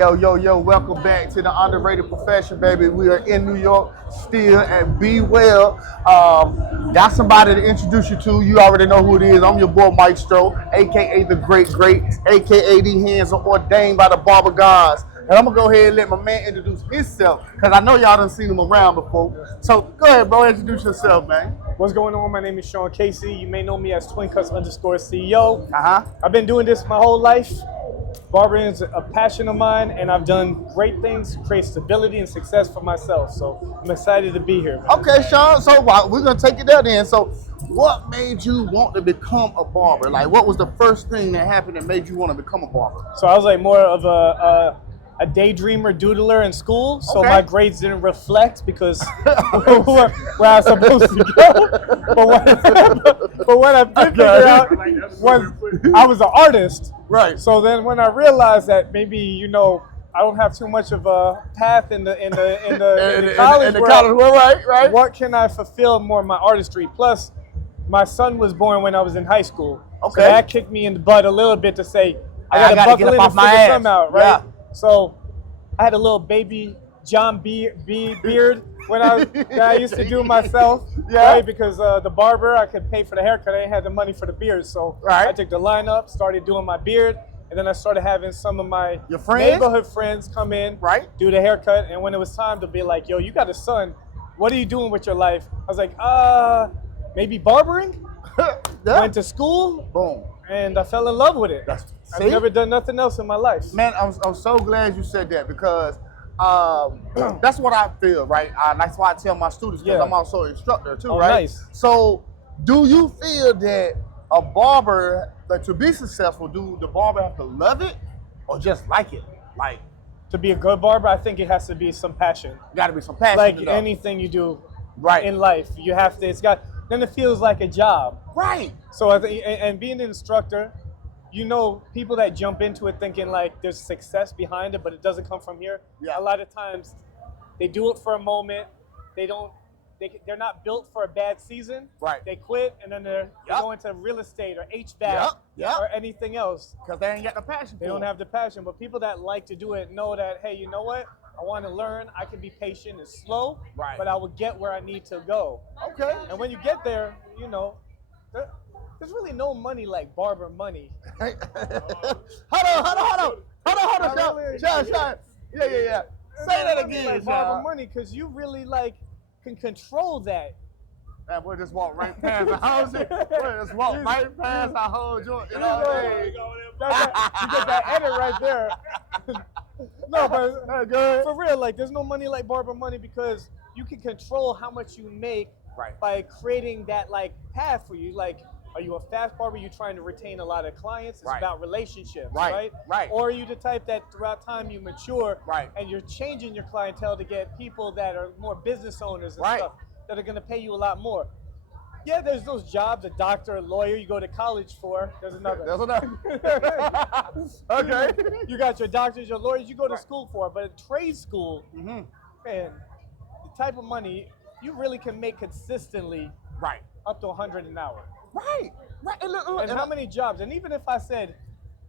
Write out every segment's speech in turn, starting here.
Yo, welcome back to the underrated profession, baby. We are in New York still at Be Well. Got somebody to introduce you to. You already know who it is. I'm your boy, Maestro, aka the Great, aka the hands are ordained by the Barber gods. And I'm going to go ahead and let my man introduce himself, because I know y'all done seen him around before. So go ahead, bro, introduce yourself, man. What's going on? My name is Sean Casey. You may know me as TwinCuts_CEO. Uh-huh. I've been doing this my whole life. Barbering is a passion of mine, and I've done great things to create stability and success for myself. So I'm excited to be here, man. Okay, Sean, so we're going to take it there then. So what made you want to become a barber? Like, what was the first thing that happened that made you want to become a barber? So I was like more of a daydreamer, doodler in school. So Okay. my grades didn't reflect because where I was supposed to go. But what I did figure out was I was an artist. Right. So then when I realized that maybe, I don't have too much of a path in the college world, right. what can I fulfill more of my artistry? Plus, my son was born when I was in high school. Okay. So that kicked me in the butt a little bit to say, I I gotta gotta get buckle up in off and my figure ass. something out, right? Yeah. So I had a little baby John beard when I used to do myself, Yeah. right? Because the barber, I could pay for the haircut. I didn't have the money for the beard. So Right. I took the lineup, started doing my beard, and then I started having some of my Your friends? neighborhood friends come in, Right. do the haircut. And when it was time to be like, yo, you got a son, what are you doing with your life? I was like, maybe barbering? Yeah. Went to school, Boom. and I fell in love with it. See? I've never done nothing else in my life. Man, I'm so glad you said that, because that's what I feel, right? That's why I tell my students, because Yeah. I'm also an instructor too, Oh, right? nice. So do you feel that a barber, like, to be successful, do the barber have to love it or just like it? Like, To be a good barber, I think it has to be some passion. got to be some passion. Like anything you do Right. in life, you have to, then it feels like a job. Right. So, and being an instructor, people that jump into it thinking like there's success behind it, but it doesn't come from here. Yeah. A lot of times they do it for a moment. They're not built for a bad season. Right. They quit, and then they Yep. go into real estate or HVAC Yep. or anything else. Because they ain't got the passion They for don't it. have the passion, but people that like to do it know that, hey, you know what? I want to learn. I can be patient and slow, Right. but I will get where I need to go. Okay. And when you get there, there's really no money like barber money. Hold on, Sean. Yeah. Say that again, Like barber Sean. money, because you really can control that. Man, we'll just walk right past the house. We'll just walk right past our whole joint. You You get that edit right there. No, but for real, there's no money like barber money, because you can control how much you make Right. by creating that path for you. Are you a fast barber? Are you trying to retain a lot of clients? It's Right. about relationships, Right. Or are you the type that throughout time you mature, Right. and you're changing your clientele to get people that are more business owners and Right. stuff that are going to pay you a lot more? Yeah, there's those jobs, a doctor, a lawyer, you go to college for. There's another. That's enough. Okay. You got your doctors, your lawyers, you go to Right. school for. But at trade school, Mm-hmm. man, the type of money you really can make consistently Right. up to 100 an hour. Right. And look, And how many jobs? And even if I said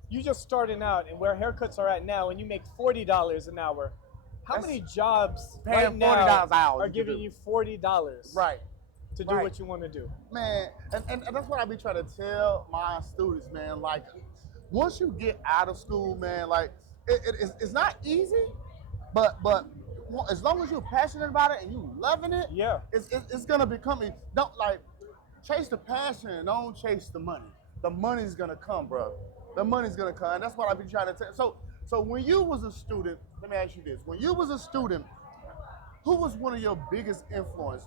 you just starting out and where haircuts are at now, and you make $40 an hour, how That's many jobs paying right now $40 an hour are you giving do. you $40 Right. to do Right. what you want to do? Man, and that's what I be trying to tell my students, man. Like, once you get out of school, man, it's not easy, but as long as you're passionate about it and you loving it, Yeah. it's gonna become. Don't chase the passion and don't chase the money. The money's gonna come, bro. The money's gonna come. And that's what I be trying to tell. So when you was a student, let me ask you this: when you was a student, who was one of your biggest influence?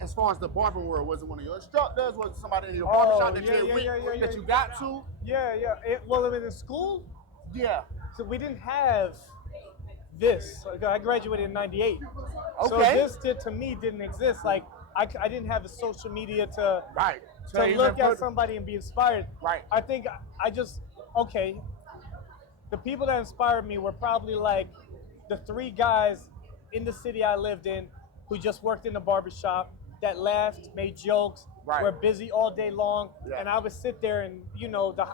As far as the barbering world, was it one of your instructors? Was it somebody in your barbershop that that you got to? Yeah. Well, in school, Yeah. so we didn't have this. I graduated in '98. So Okay. this to me didn't exist. I didn't have the social media to Right. look at somebody and be inspired. Right. I think the people that inspired me were probably the three guys in the city I lived in who just worked in the barbershop, that laughed, made jokes, Right. were busy all day long. Yeah. And I would sit there and,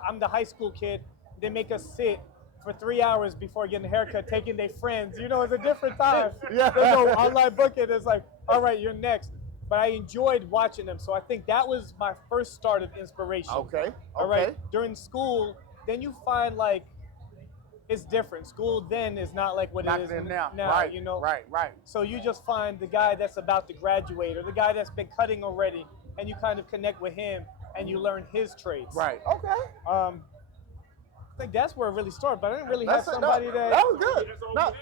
I'm the high school kid. They make us sit for 3 hours before getting a haircut, taking their friends. You know, it's a different time. Yeah. There's no online booking. It's like, all right, you're next. But I enjoyed watching them. So I think that was my first start of inspiration. Okay. All right. During school, then you find like it's different. School then is not like what Not it is there now. now. Right. You know. Right. Right. So you just find the guy that's about to graduate or the guy that's been cutting already, and you kind of connect with him and you learn his traits. Right. Okay. I think that's where it really started, but I didn't really have somebody that was good. That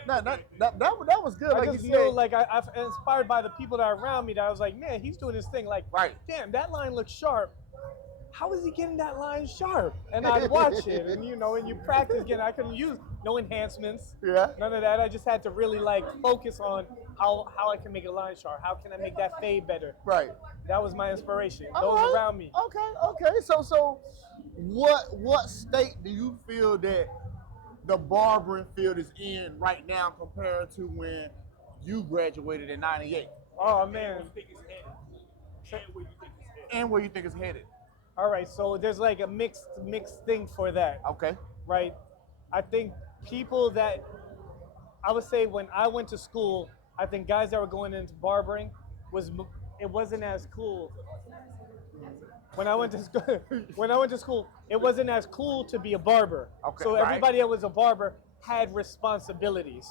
was good. I Like just you know, said. like I'm inspired by the people that are around me. That I was like, man, he's doing his thing. Like, Right. damn, that line looks sharp. How is he getting that line sharp? And I'd watch it, and you know, and you practice. Again, I couldn't use no enhancements, Yeah. none of that. I just had to really like focus on how I can make a line sharp. How can I make that fade better? Right. That was my inspiration. All Those right. around me. Okay. So what state do you feel that the barbering field is in right now compared to when you graduated in '98? Oh man. And where you think it's headed? All right, so there's like a mixed thing for that, Okay. right? I think people that I would say when I went to school, I think guys that were going into barbering it wasn't as cool. When I went to school, it wasn't as cool to be a barber. Okay, So right. everybody that was a barber had responsibilities,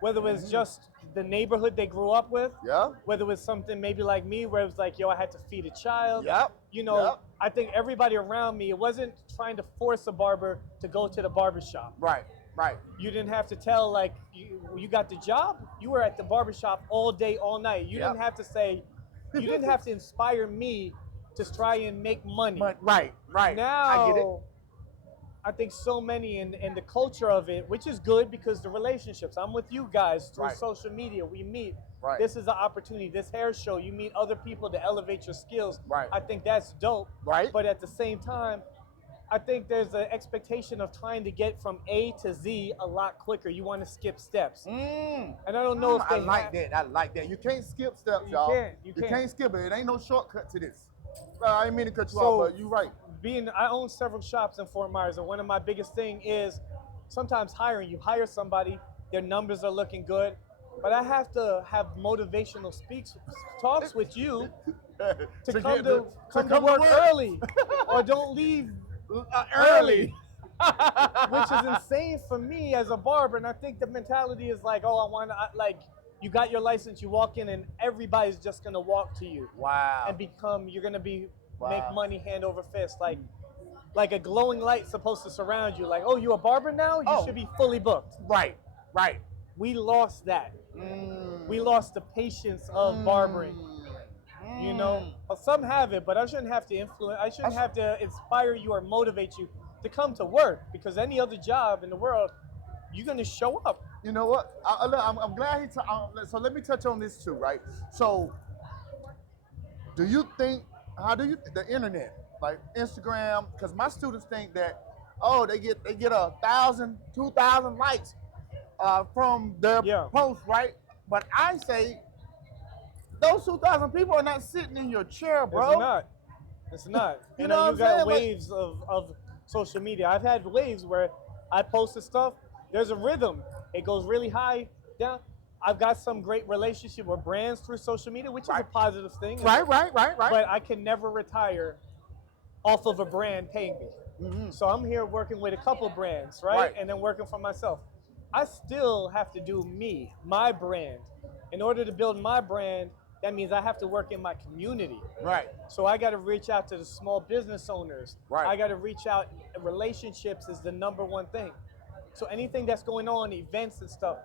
whether it was just the neighborhood they grew up with, Yeah. whether it was something maybe like me where it was like, yo, I had to feed a child. Yep. You know, Yep. I think everybody around me, it wasn't trying to force a barber to go to the barber shop. Right. Right. You didn't have to tell like you got the job, you were at the barber shop all day, all night. You Yep. didn't have to say, you didn't have to inspire me to try and make money. But right. Now, I get it. I think so many in the culture of it, which is good because the relationships, I'm with you guys through Right. social media, we meet. Right. This is an opportunity, this hair show, you meet other people to elevate your skills. Right. I think that's dope. Right. But at the same time, I think there's an expectation of trying to get from A to Z a lot quicker. You want to skip steps. And I don't know if I they like that. I like that. You can't skip steps, You y'all. can't. You You can't. can't skip it. It ain't no shortcut to this. I didn't mean to cut you So- off, but you're right. I own several shops in Fort Myers, and one of my biggest thing is sometimes hiring. You hire somebody, their numbers are looking good, but I have to have motivational talks with you to come to work early, or don't leave early, which is insane for me as a barber. And I think the mentality is like, oh, I want to like. You got your license, you walk in, and everybody's just gonna walk to you Wow. and you're gonna be Wow. make money hand over fist, like a glowing light supposed to surround you. Like, oh, you a barber now? You Oh. should be fully booked. Right. We lost that. We lost the patience of barbering. You know, some have it, but I shouldn't have to influence. I shouldn't have to inspire you or motivate you to come to work, because any other job in the world, you're gonna show up. You know what? I'm glad so let me touch on this too, right? So, how do you the internet, like Instagram? Because my students think that, oh, they get 1,000, 2,000 likes from their post, right? But I say those 2,000 people are not sitting in your chair, bro. It's not. You And know then what you I'm got saying? waves of social media. I've had waves where I posted stuff. There's a rhythm. It goes really high, down. I've got some great relationship with brands through social media, which is a positive thing. Right. But I can never retire off of a brand paying me. So I'm here working with a couple brands, right? And then working for myself. I still have to do me, my brand. In order to build my brand, that means I have to work in my community. Right. So I got to reach out to the small business owners. Right. I got to reach out. Relationships is the number one thing. So anything that's going on, events and stuff,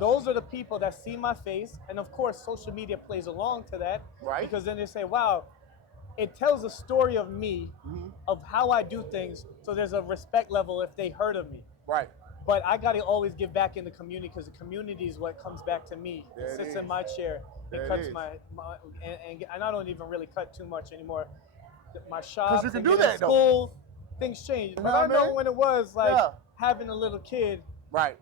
those are the people that see my face. And of course, social media plays along to that. Right. Because then they say, wow, it tells a story of me, of how I do things. So there's a respect level if they heard of me. Right. But I got to always give back in the community, because the community is what comes back to me. There It it sits is. in my chair. There It it cuts is. my and I don't even really cut too much anymore. My 'Cause shops you can and do getting that, though. school, things change. But know I what I know mean? when it was like Yeah. having a little kid, Right.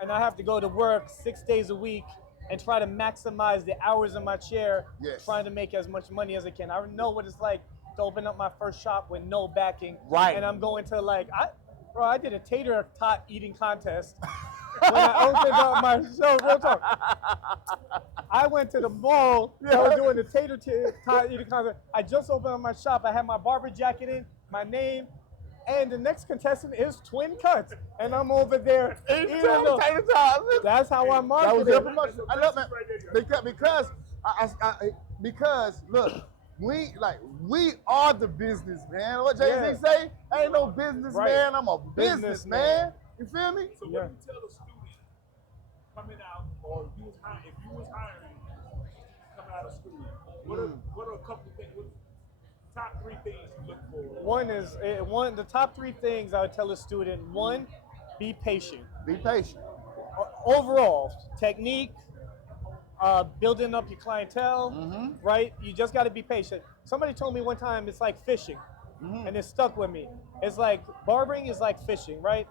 and I have to go to work 6 days a week and try to maximize the hours in my chair, Yes. trying to make as much money as I can. I know what it's like to open up my first shop with no backing. Right. And I'm going to Bro, I did a tater tot eating contest when I opened up my show. Real talk. I went to the mall. I was doing the tater tot eating contest. I just opened up my shop. I had my barber jacket in, my name, and the next contestant is Twin Cuts, and I'm over there eating those. Tater tots. That's how I That was marketed their it. promotion. I love it because look, we are the business, man. What Jay-Z say? Ain't no business man. I'm a business man. You feel me? So what do you tell a student coming out, or if you was hiring coming out of school? What are a couple of things? Top 3 things you look for? The top 3 things I would tell a student. 1, be patient. Be patient. Overall, technique, building up your clientele, right? You just got to be patient. Somebody told me one time it's like fishing, and it stuck with me. It's like barbering is like fishing, right?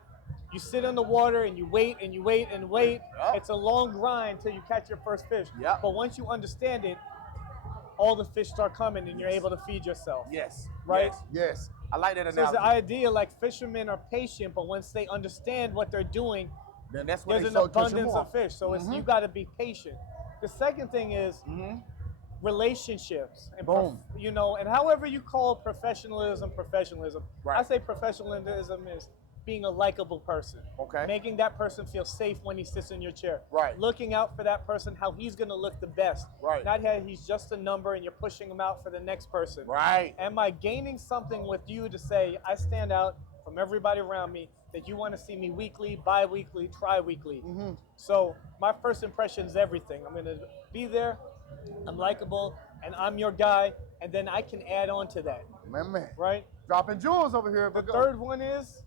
You sit in the water and you wait and you wait and wait. Yep. It's a long grind till you catch your first fish. Yep. But once you understand it, all the fish start coming and you're able to feed yourself. Yes. Right? Yes. I like that So it's analogy. the idea like fishermen are patient, but once they understand what they're doing, Then that's when there's they an start catching abundance more. of fish. So it's you got to be patient. The second thing is relationships. And Boom. and however you call professionalism. Right. I say professionalism is being a likable person. Okay. Making that person feel safe when he sits in your chair. Right. Looking out for that person, how he's going to look the best. Right. Not how he's just a number and you're pushing him out for the next person. Right. Am I gaining something with you to say, I stand out from everybody around me, that you want to see me weekly, bi-weekly, tri-weekly? So my first impression is everything. I'm going to be there, I'm likable, and I'm your guy, and then I can add on to that, Man. right? Dropping jewels over here. The third one is,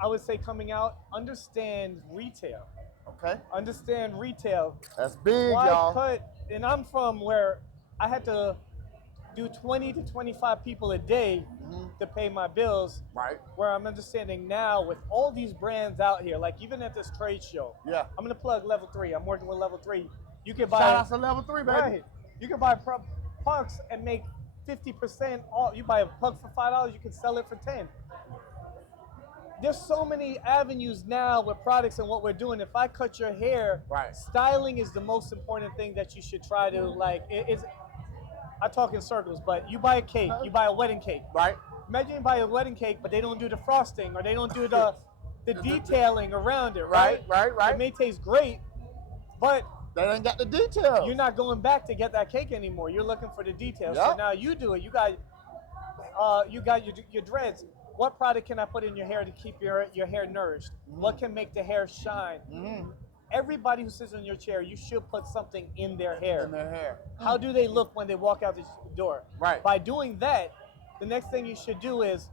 I would say coming out, understand retail. Okay. Understand retail. That's big, Why y'all. cut? And I'm from where I had to do 20 to 25 people a day to pay my bills. Right. Where I'm understanding now with all these brands out here, like even at this trade show. Yeah. I'm gonna plug Level 3. I'm working with Level 3. You can buy. Shout out to level 3, baby. Right. You can buy pucks and make 50% off. You buy a puck for $5, you can sell it for 10. There's so many avenues now with products and what we're doing. If I cut your hair, Right. styling is the most important thing that you should try to I talk in circles, but you buy a cake, you buy a wedding cake. Right. Imagine you buy a wedding cake, but they don't do the frosting or they don't do the detailing around it, right? Right. It may taste great, but They ain't got the details. you're not going back to get that cake anymore. You're looking for the details. Yep. So now you do it. You got your dreads. What product can I put in your hair to keep your hair nourished? What can make the hair shine? Everybody who sits in your chair, you should put something in their hair. in their hair. How do they look when they walk out the door? Right. By doing that, the next thing you should do is,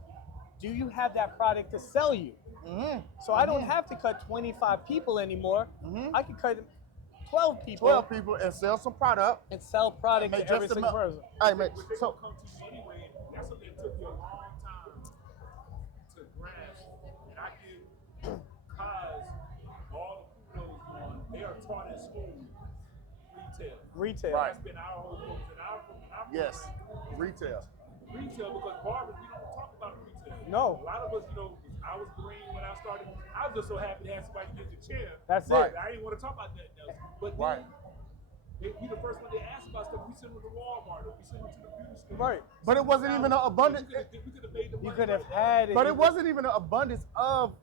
do you have that product to sell you? So I don't have to cut 25 people anymore. I can cut 12 people 12 people and sell some product. and sell product Make to every just single enough. person. Hey, man. But they So, gonna come to you anyway. That's something that took you a long time to grasp. And I give Kaz all the kudos on. They are taught in school retail. Retail. Right. That's been our whole focus in our yes, program. retail. Retail, because barbers, we don't talk about retail. No. A lot of us, I was green when I started. I was just so happy to have somebody get the chair. That's Right. it. I didn't want to talk about that else. But Right. then, we the first one they asked about stuff. We sent them to Walmart, or we sent them to the beauty store. Right. But it wasn't even an abundance. We could have made the You money could have right had it. But it wasn't even an abundance of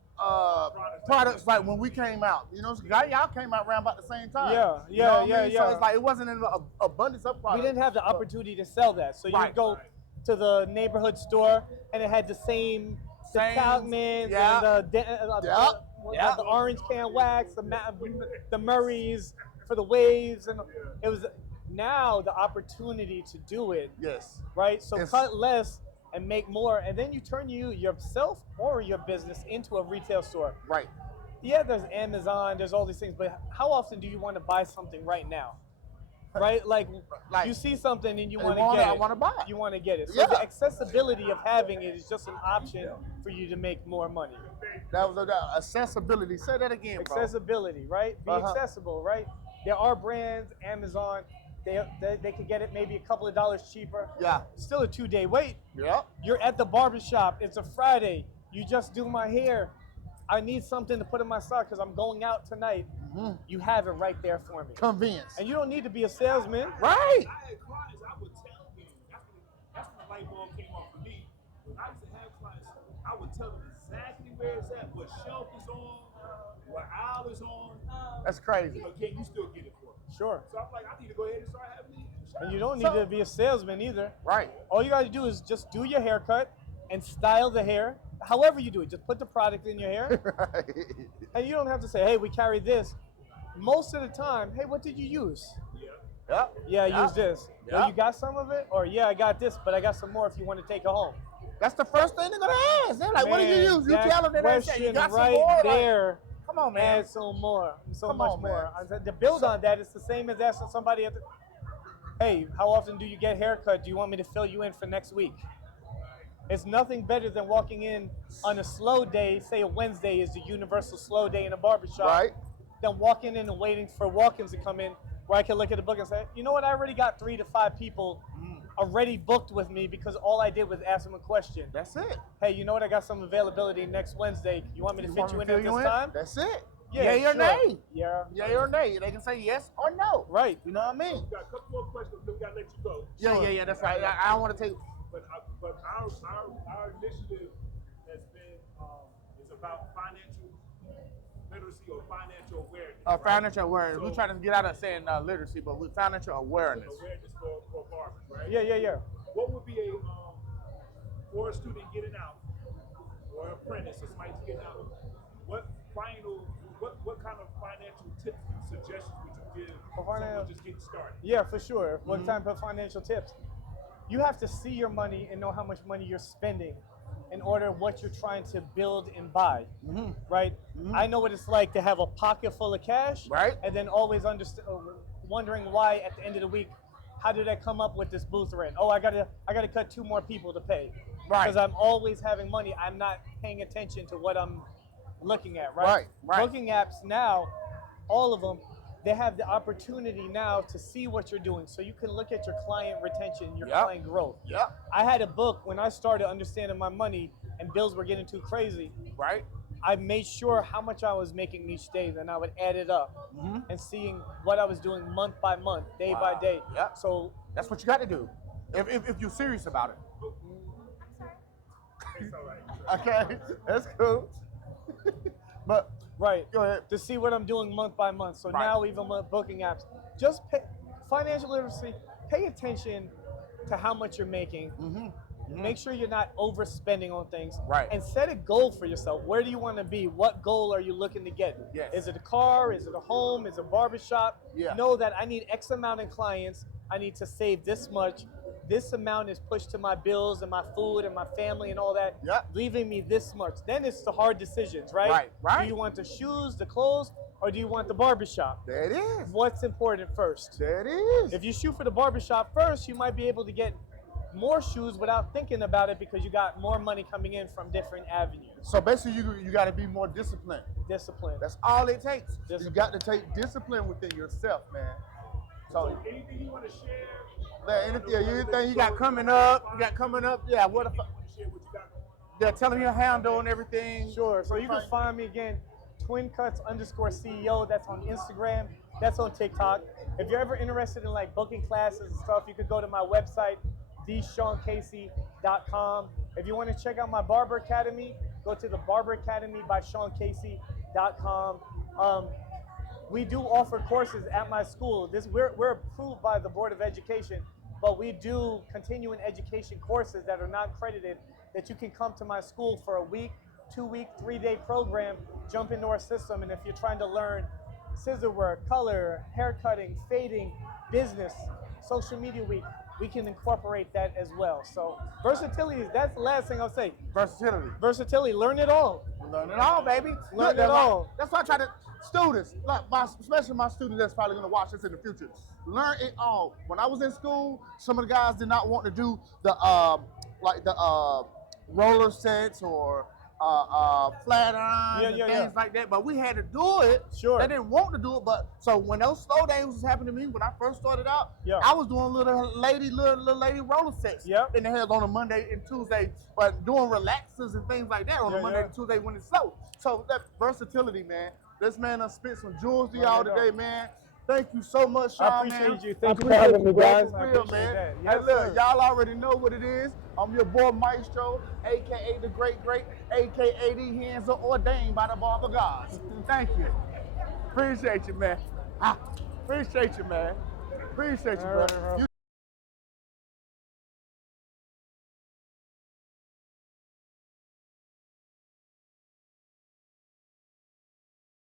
products like when we came out. Y'all came out around about the same time. Yeah, You know what I mean? yeah. So it's like it wasn't an abundance of products. We didn't have the opportunity to sell that. So you Right. would go to the neighborhood store and it had the same Talcmans yeah. and Yeah. the orange can wax, the Murrays for the waves, and it was now the opportunity to do it, Yes. right? So It's- cut less and make more, and then you turn yourself or your business into a retail store. Right. Yeah, there's Amazon, there's all these things, but how often do you want to buy something right now? Right? Like you see something and you want to get it. I want to buy it. You want to get it. So Yeah. the accessibility of having it is just an option for you to make more money. That was accessibility. Say that again, bro. Accessibility, right? Be accessible, right? There are brands, Amazon, they could get it maybe a couple of dollars cheaper. Yeah. Still a 2-day wait. Yeah. You're at the barber shop. It's a Friday. You just do my hair. I need something to put in my sock because I'm going out tonight. You have it right there for me. Convenience. And you don't need to be a salesman. Right. I had clients, I would tell them, that's when the light bulb came on for me. When I used to have clients, I would tell them exactly where it's at, what shelf it's on, what aisle it's on. That's crazy. But can you still get it for me? Sure. So I'm like, I need to go ahead and start having these. And you don't need to be a salesman either. Right. All you got to do is just do your haircut and style the hair. However you do it, just put the product in your hair. Right. And you don't have to say, hey, we carry this. Most of the time, hey, what did you use? Yep. Yeah, I used this. Yep. Well, you got some of it? Or, yeah, I got this, but I got some more if you want to take it home. That's the first thing they're gonna ask. They're like, "What do you Man, use?" You that tell them that they say, question "You got some right more?" Like, there. come on, man. Add some more. So Come much on, more. man. I said, to build on that, it's the same as asking somebody at the, hey, how often do you get haircut? Do you want me to fill you in for next week? It's nothing better than walking in on a slow day, say a Wednesday is the universal slow day in a barbershop, Right. than walking in and waiting for walk-ins to come in where I can look at the book and say, you know what, I already got 3 to 5 people already booked with me because all I did was ask them a question. That's it. Hey, you know what, I got some availability next Wednesday. You want me to fit you in at this time? That's it. Yeah, Yay or sure. nay. Yeah. Yay or nay. They can say yes or no. Right. You know what I mean? We got a couple more questions, then we got to let you go. Yeah. That's right. I don't want to take. But our initiative has been, is about financial literacy or financial awareness. Financial awareness. So- We're trying to get out of saying literacy, but with financial awareness. Awareness for barbers, right? Yeah. What would be a for a student getting out, or an apprentice or somebody getting out? What kind of financial tips and suggestions would you give someone just getting started? Yeah, for sure. What type of financial tips? You have to see your money and know how much money you're spending in order what you're trying to build and buy, right? I know what it's like to have a pocket full of cash, Right. and then always wondering why at the end of the week, how did I come up with this booth rent? Oh, I gotta cut 2 more people to pay, Right. Because I'm always having money. I'm not paying attention to what I'm looking at, right? Right. Booking apps now, all of them, they have the opportunity now to see what you're doing, so you can look at your client retention, your Yep. client growth. Yep. I had a book when I started understanding my money and bills were getting too crazy. Right. I made sure how much I was making each day, then I would add it up and seeing what I was doing month by month, day by day. Yep. So That's what you got to do. If you're serious about it. It's all right. Okay. That's cool. But right, go ahead. to see what I'm doing month by month. So Right. now even with booking apps, just pay, financial literacy, pay attention to how much you're making. Make sure you're not overspending on things. Right. And set a goal for yourself. Where do you want to be? What goal are you looking to get? Yes. Is it a car? Is it a home? Is it a barbershop? Yeah. Know that I need X amount of clients. I need to save this much. This amount is pushed to my bills and my food and my family and all that. Yep. Leaving me this much. Then it's the hard decisions, right? Right. Do you want the shoes, the clothes, or do you want the barbershop? There it is. What's important first? There it is. If you shoot for the barbershop first, you might be able to get more shoes without thinking about it because you got more money coming in from different avenues. So basically, you got to be more disciplined. Discipline. That's all it takes. You Discipline. got to take discipline within yourself, man. So, Anything you want to share? anything you got coming up, yeah, what if You want to share what you got going on? they're telling your handle and everything? Sure. So you can find me again, twincuts_CEO. That's on Instagram. That's on TikTok. If you're ever interested in like booking classes and stuff, you could go to my website, theshancasey.com. If you want to check out my Barber Academy, go to the Barber Academy by SeanCasey.com. We do offer courses at my school. We're approved by the Board of Education, but we do continuing education courses that are not accredited that you can come to my school for a week, 2-week, 3-day program, jump into our system, and if you're trying to learn scissor work, color, hair cutting, fading, business, social media week, we can incorporate that as well. So versatility, that's the last thing I'll say. Versatility. Versatility, learn it all. Learn it all, baby. Learn it all. That's why I try to, students, like especially my students that's probably going to watch this in the future, learn it all. When I was in school, some of the guys did not want to do the roller sets or flat irons and Yeah, things like that. But we had to do it. Sure. They didn't want to do it, but so when those slow days was happening to me, when I first started out, Yeah. I was doing little lady roller sets. Yep. In the head on a Monday and Tuesday, but doing relaxers and things like that on a Monday and Tuesday when it's slow. So that versatility, man. This man done spit some jewels to y'all today, man. Thank you so much, Sean. I appreciate man. you. Thank you for having me, guys. For I real, appreciate man. that. Hey, Yes, look, sir. y'all already know what it is. I'm your boy Maestro, aka the Great, aka the hands are ordained by the Barber gods. Thank you. Appreciate you, man. Appreciate you, man. Appreciate you, bro.